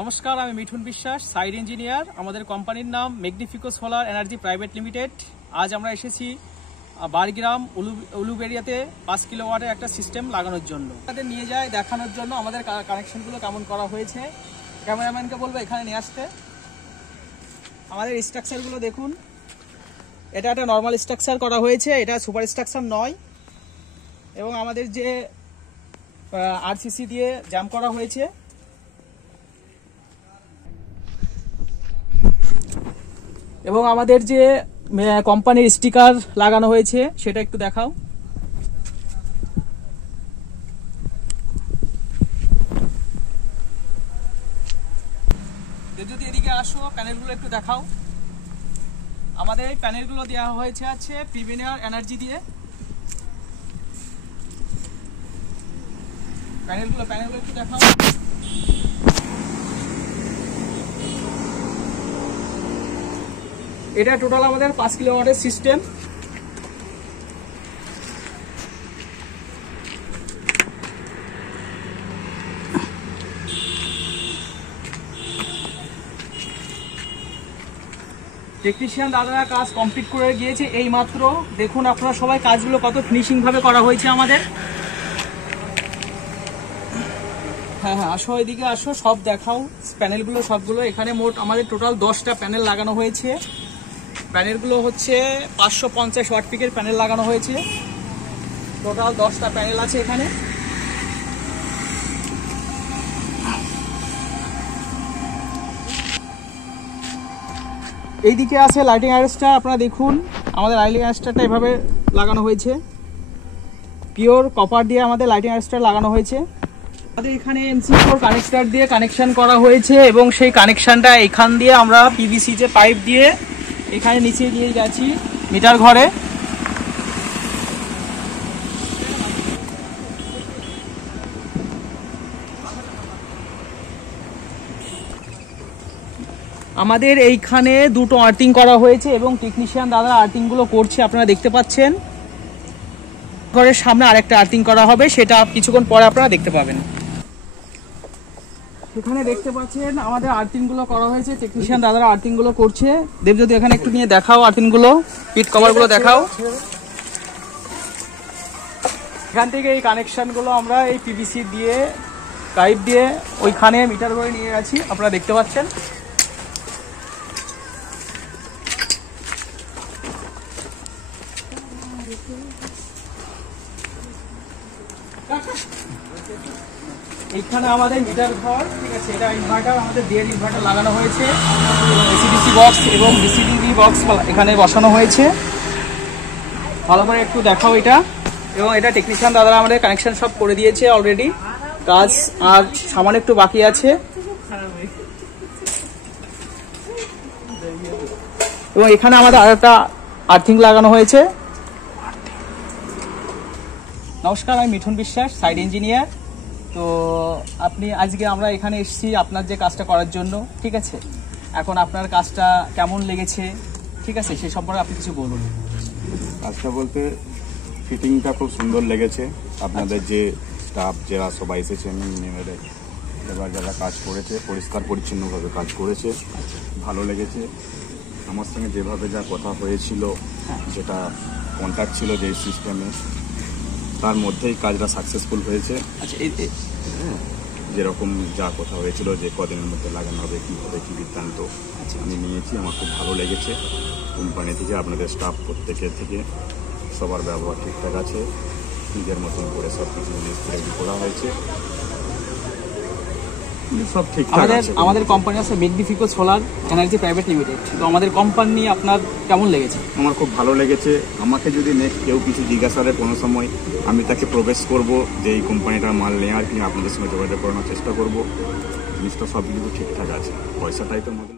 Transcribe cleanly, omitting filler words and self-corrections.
নমস্কার, আমি মিঠুন বিশ্বাস, সাইড ইঞ্জিনিয়ার। আমাদের কোম্পানির নাম ম্যাগনিফিকো সোলার এনার্জি প্রাইভেট লিমিটেড। আজ আমরা এসেছি বারগ্রাম উলুবেড়িয়াতে 5 কিলোওয়াটের একটা সিস্টেম লাগানোর জন্য। তাদের নিয়ে যায় দেখানোর জন্য আমাদের কানেকশনগুলো কেমন করা হয়েছে। ক্যামেরাম্যানকে বলবো এখানে নিয়ে আসতে। আমাদের স্ট্রাকচারগুলো দেখুন, এটা একটা নর্মাল স্ট্রাকচার করা হয়েছে, এটা সুপার স্ট্রাকচার নয়। এবং আমাদের যে আরসিসি দিয়ে জ্যাম করা হয়েছে, এবং আমাদের যে কোম্পানির স্টিকার লাগানো হয়েছে সেটা একটু দেখাও। যদি এদিকে আসো, প্যানেলগুলো একটু দেখাও। আমাদের এই প্যানেলগুলো দেওয়া হয়েছে আছে প্রিভিনিয়ার এনার্জি দিয়ে। প্যানেলগুলো একটু দেখাও। এটা টোটাল আমাদের 5 কিলোওয়াটের সিস্টেম। টেকনিশিয়ান দাদারা কাজ কমপ্লিট করে গিয়েছে এই মাত্র। দেখুন আপনারা সবাই কাজগুলো কত ফিনিশিং ভাবে করা হয়েছে আমাদের। হ্যাঁ, আসো এদিকে আসো, সব দেখাও প্যানেলগুলো সবগুলো। এখানে মোট আমাদের টোটাল 10টা প্যানেল লাগানো হয়েছে। প্যানেলগুলো হচ্ছে 550 ওয়াট পিকের প্যানেল লাগানো হয়েছে। টোটাল 10টা প্যানেল আছে এখানে। এইদিকে আছে লাইটিং অ্যারেস্টার। আপনারা দেখুন আমাদের লাইটিং অ্যারেস্টারটা এভাবে লাগানো হয়েছে, পিওর কপার দিয়ে আমাদের লাইটিং অ্যারেস্টার লাগানো হয়েছে। আমাদের এখানে MC4 কানেক্টর দিয়ে কানেকশন করা হয়েছে, এবং সেই কানেকশনটা এখান দিয়ে আমরা PVC যে পাইপ দিয়ে এখানে নিচে দিয়ে যাচ্ছি মিটার ঘরে। আমাদের এইখানে দুটো আর্থিং করা হয়েছে, এবং টেকনিশিয়ান দাদা আর্থিংগুলো করছে, আপনারা দেখতে পাচ্ছেন। ঘরের সামনে আরেকটা আর্থিং করা হবে, সেটা কিছুক্ষণ পরে আপনারা দেখতে পাবেন। এখানে দেখতে পাচ্ছেন আমাদের আর্থিংগুলো করা হয়েছে, টেকনিশিয়ান দাদারা আর্থিংগুলো করছে। দেবজ্যোতি এখানে একটু নিয়ে দেখাও আর্থিংগুলো, পিট কভারগুলো দেখাও। এখান থেকে এই কানেকশনগুলো আমরা এই PVC দিয়ে পাইপ দিয়ে ওইখানে মিটার করে নিয়ে গেছি, আপনারা দেখতে পাচ্ছেন। এইখানে আমাদের মিটার ঘর, ঠিক আছে। এটা ইনভার্টার, আমাদের দেড় ইনভার্টার লাগানো হয়েছে, AC/DC বক্স এবং DC/DC বক্স এখানে বসানো হয়েছে। ভালো করে একটু দেখাও এটা। এবং এটা টেকনিশিয়ান দাদারা আমাদের কানেকশন সব করে দিয়েছে অলরেডি। কাজ আর সামান্য একটু বাকি আছে। এবং এখানে আমাদের আরেকটা আর্থিং লাগানো হয়েছে। নমস্কার, আমি মিঠুন বিশ্বাস, সাইড ইঞ্জিনিয়ার। তো আজকে আমরা এখানে এসেছি আপনার যে কাজটা করার জন্য, ঠিক আছে। এখন আপনার কাজটা কেমন লেগেছে, ঠিক আছে, সেই সম্পর্কে আপনি কিছু বলুন। কাজটা বলতে ফিটিংটা খুব সুন্দর লেগেছে। আপনাদের যে স্টাফ যারা সবাই এসেছে, এবার যারা কাজ করেছে পরিষ্কার পরিচ্ছন্নভাবে কাজ করেছে, ভালো লেগেছে। আমার সঙ্গে যেভাবে যা কথা হয়েছিল, যেটা কন্ট্যাক্ট ছিল যে সিস্টেমে, তার মধ্যেই কাজটা সাকসেসফুল হয়েছে। আচ্ছা, যেরকম যা কথা হয়েছিল যে কদিনের মধ্যে লাগানো হবে, কী হবে, কী বৃত্তান্ত, আমি নিয়েছি। আমার খুব ভালো লেগেছে। কোম্পানি থেকে আপনাদের স্টাফ প্রত্যেকের থেকে সবার ব্যবহার ঠিকঠাক আছে। নিজের মতন করে সব কিছু জিনিস তৈরি করা হয়েছে, সব ঠিকঠাক আছে। আমাদের কোম্পানি আছে ম্যাগনিফিকো সোলার এনার্জি প্রাইভেট লিমিটেড। তো আমাদের কোম্পানি নিয়ে আপনার কেমন লেগেছে? আমার খুব ভালো লেগেছে। আমাকে যদি নেক্সট কেউ কিছু জিজ্ঞাসা করে কোনো সময়, আমি তাকে প্রবেশ করব যে এই কোম্পানিটার মাল নেওয়ার কি আপনাদের সঙ্গে যোগাযোগ করানোর চেষ্টা করব। জিনিসটা সব কিছু ঠিকঠাক আছে, পয়সাটাই তো মধ্যে